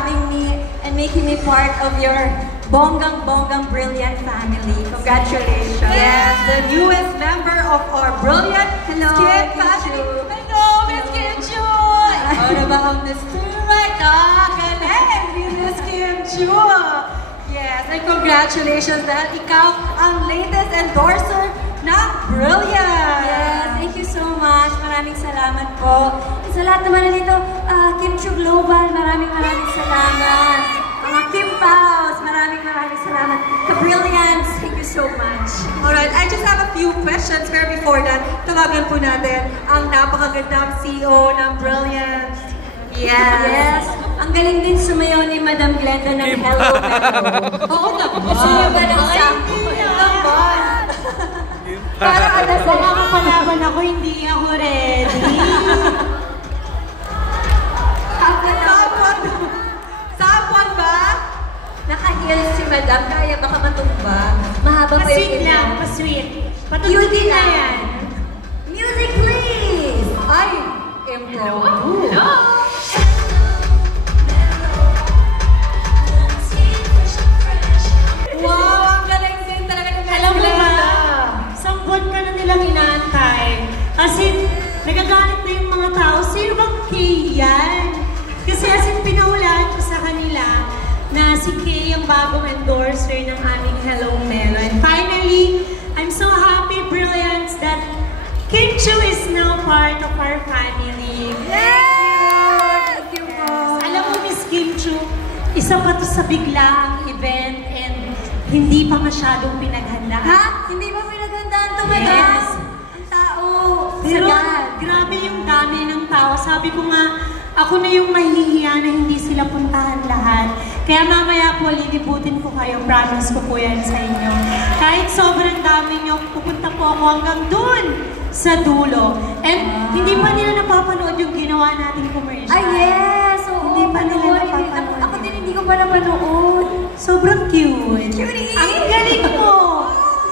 having me and making me part of your bonggang brilliant family. Congratulations. Yes, the newest member of our brilliant Skin family. Hello, Miss Kim Chu. How about Miss Turek? Galing, Miss Kim Chu. Yes, and congratulations dahil ikaw ang latest endorser ng Brilliant. Yes, thank you so much. Maraming salamat po. At sa lahat naman na dito, Kim Chu Global, maraming salamat. Mga Kim Paus, maraming salamat. Ka-Brilliance, thank you so much. Alright, I just have a few questions. Pero before that, tawagan po natin ang napakagandang CEO ng Brilliant. Yes. Ang galing din sumayaw ni Madam Glenda ng Hello Mellow. Oo nga. Sino ba ng sample? Parang baka kapalaban ako, hindi ako ready. Sample ba? Naka-heels si Madam, kaya baka matumba. Mahaba pa Pa-sweet lang, pa-sweet. Cutie na yan. Music please! Ay, improv. Hello! Wow, ang galing din talaga ng Alam mo ba, sampon ka na nilang inaantay. Kasi nagagalit na yung mga tao, sino bang Kay yan? Kasi as in pinahulaan ko sa kanila na si Kay ang bagong endorser ng aming Hello Melo. And finally, I'm so happy, Brilliance, that Kim Chu is now part of our family. Thank you po. Alam mo, Miss Kim Chu, isa pa to sa biglaang event and hindi pa masyadong pinaghandaan. Ha? Hindi ba pinaghandaan to, Madam? Yes. Ang tao. Pero Sagad. grabe yung dami ng tao. Sabi ko nga, ako na yung mahihiya na hindi sila puntahan lahat. Kaya mamaya po, lilibutin ko kayo. Promise ko po yan sa inyo. Kahit sobrang dami nyo, pupunta po ako hanggang dun sa dulo. And hindi pa nila napapanood yung ginawa nating commercial. Ay, yes! Oo, Hindi pa nila panoorin. napapanood. Ako din hindi ko pa napanood. Sobrang cute. Cutie! Ang galing mo!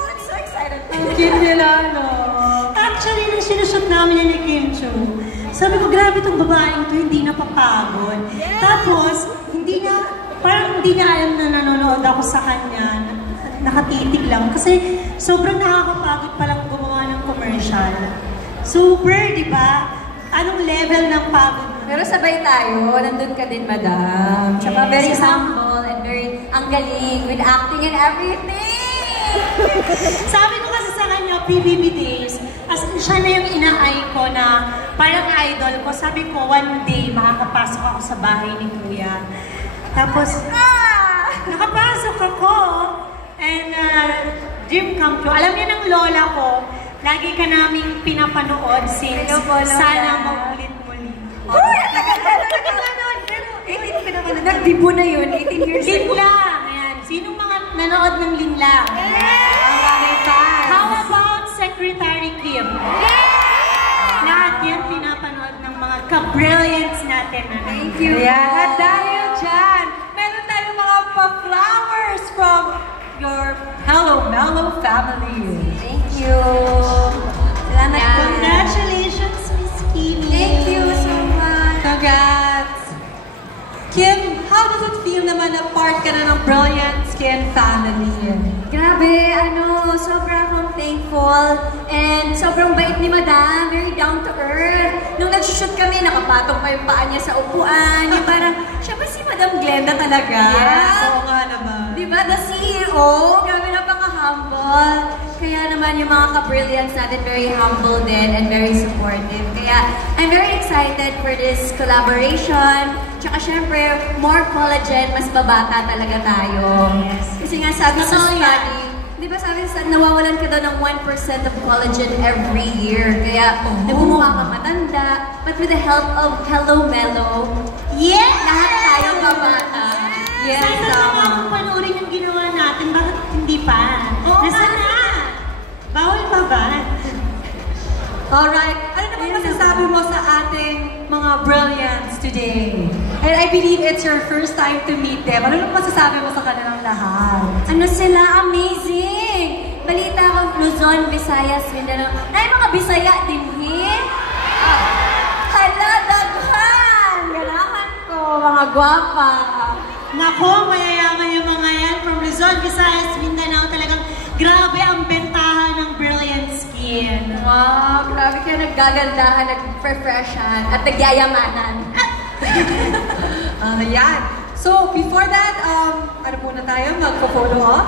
I'm so excited. Ang cute nila, no? Actually, nung sinushoot namin ni Kim Chu, sabi ko, grabe itong babaeng to, hindi napapagod. Yes! Tapos, parang hindi niya alam na nanonood ako sa kanya, nakatitig lang. Kasi sobrang nakakapagod palang gumawa ng commercial. Super, di ba? Anong level ng pagod mo? Pero sabay tayo, nandun ka din, Madam. Tsaka Yes, very kasama. humble and very ang galing with acting and everything. Sabi ko kasi sa kanya, PBB Days, as in siya na yung ina-eye ko na parang idol ko. Sabi ko, one day, makakapasok ako sa bahay ni Kuya. Tapos, nakapasok ako. And dream come true. Alam niyo ng lola ko, lagi ka naming pinapanood since Hello po, Lola. sana maulit-muli. Uy, ang tagal nun. Pero 18 ka naman. Nagdibo na yun, 18 years ago. Linla! Ayan. Sinong mga nanood ng Linla? Ang daming fans. How about Secretary Kim? Lahat yan pinapanood ng mga ka-brilliance natin. Thank you. Yan. At dahil dyan, meron tayong mga pa-flowers from your Hello Mellow family. Thank you. Salamat po. Congratulations, Miss Kimi. Thank you so much. Congrats! Kim, how does it feel naman na part ka na ng Brilliant Skin family? Grabe, sobrang akong thankful and sobrang bait ni Madam, very down to earth. Nung nag-shoot kami, nakapatong pa yung paa niya sa upuan. Yung parang, siya ba si Madam Glenda talaga? Yes, oo nga naman. Diba, the CEO, grabe napaka-humble. Kaya naman yung mga ka-brilliance natin, very humble din and very supportive. Kaya, I'm very excited for this collaboration. Tsaka syempre, more collagen, mas babata talaga tayo. Yes. Kasi nga sabi sa Totoo yan. study, di ba sabi sa nawawalan ka daw ng 1% of collagen every year. Kaya, nabumuha ka matanda. But with the help of Hello Mellow, Yeah! lahat tayo babata. Yes, Sana naman tama. akong panoorin yung ginawa natin. Bakit hindi pa? Oo Nasaan nga. na? Bawal pa ba? Alright, ano naman masasabi mo sa ating mga brilliants today? And I believe it's your first time to meet them. Ano naman masasabi mo sa kanilang lahat? Ano sila? Amazing! Balita ko, Luzon, Visayas, Mindanao. Ay, mga Bisaya din, Hala, daghan! Ganahan ko, mga gwapa. Nako, mayayaman yung mga yan from Luzon, Visayas, Mindanao. Talagang grabe ang bentahan ng Brilliant Skin. Wow, grabe kayo naggagandahan, nag-refreshan, at nagyayamanan. Yan. So, before that, ano muna tayo? Magpo-photo op?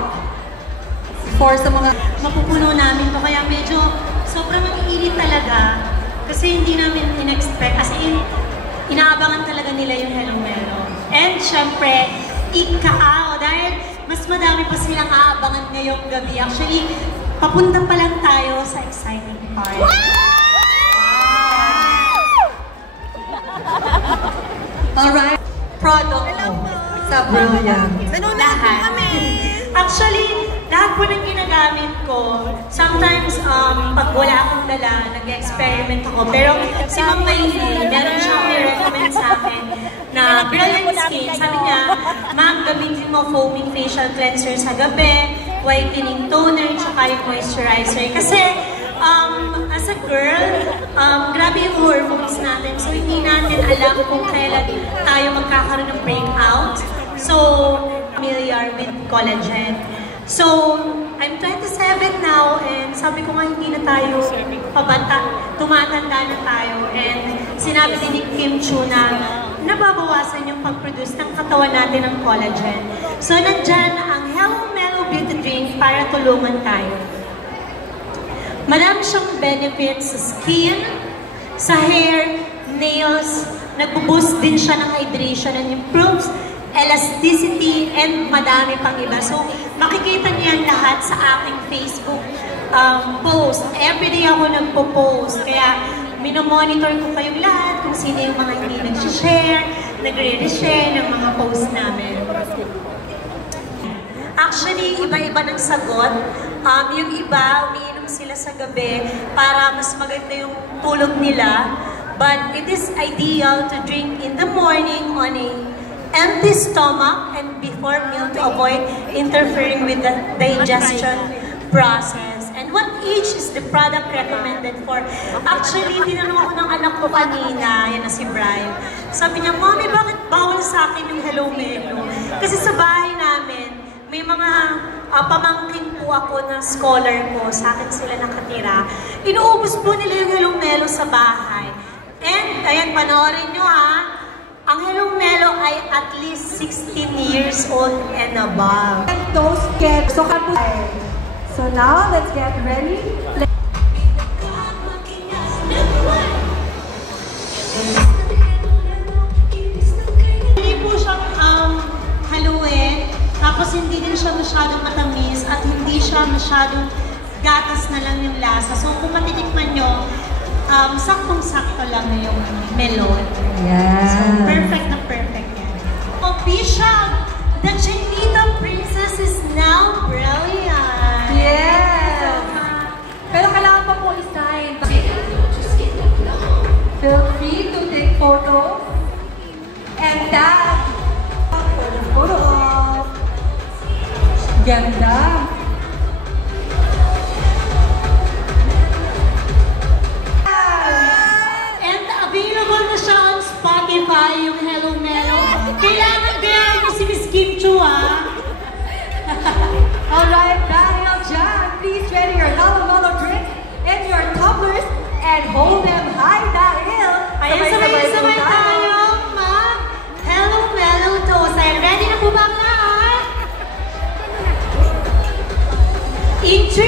For sa mga... Mapupuno namin to, kaya medyo sobrang mag-iinit talaga. Kasi hindi namin in-expect, as in, inaabangan talaga nila yung Hello Melo. And syempre, ikaaw, dahil mas madami pa silang aabangan ngayong gabi. Actually, papunta pa lang tayo sa exciting part. Wow! Alright. Product sa Brilliant. Lahat. Actually, lahat po ng ginagamit ko, sometimes, pag wala akong dala, nag-experiment ako. Pero si Ma'am Maylin, meron siyang recommend sa akin na Brilliant Skin. Sabi niya, Ma'am, gamitin mo foaming facial cleanser sa gabi, whitening toner, tsaka yung moisturizer. Kasi, as a girl, grabe yung hormones natin. So, hindi natin alam kung kailan tayo magkakaroon ng breakout. So, familiar with collagen. So, I'm 27 now, and sabi ko nga hindi na tayo pabata, tumatanda na tayo. And sinabi din ni Kim Chiu na nababawasan yung pag-produce ng katawan natin ng collagen. So, nandyan ang Hello Melo Beauty Drink para tulungan tayo. Marami siyang benefits sa skin, sa hair, nails, nag-boost din siya ng hydration and improves elasticity, and madami pang iba. So, makikita niyo yan lahat sa aking Facebook post. Everyday ako nagpo-post. Kaya, minomonitor ko kayong lahat kung sino yung mga hindi nag-share, nagre-reshare ng mga post namin. Actually, iba-iba ng sagot. Yung iba, umiinom sila sa gabi para mas maganda yung tulog nila. But it is ideal to drink in the morning on a empty stomach and before meal to avoid interfering with the digestion process. And what age is the product recommended for? Actually, tinanong ako ng anak ko kanina, yan na si Brian. Sabi niya, Mommy, bakit bawal sa akin yung Hello Melo? Kasi sa bahay namin, may mga pamangkin po ako na scholar ko, sa akin sila nakatira. Inuubos po nila yung Hello Melo sa bahay. And, ayan, panoorin nyo ha. Ang Hello Melo ay at least 16 years old and above. And those get so now let's get ready. Hindi po siyang haluin, tapos hindi din siya masyadong matamis at hindi siya masyadong gatas na lang yung lasa. So kung matitikman nyo, saktong-sakto lang yung melon. Yeah. So, perfect na perfect yan. Official! The Chinita Princess is now brilliant! Yes! Pero kailangan pa po i-sign. Feel free to take photos and tag for the photo op. Ganda! Available na siya on Spotify, yung Hello Melo. Kailangan gayahin niyo si Miss Kim Chiu, ha? Alright, dahil dyan, please ready your Hello Melo drink and your tumblers and hold them high dahil Sabay-sabay tayo, mag Hello Melo toast. Ready na po ba ang lahat? In 3,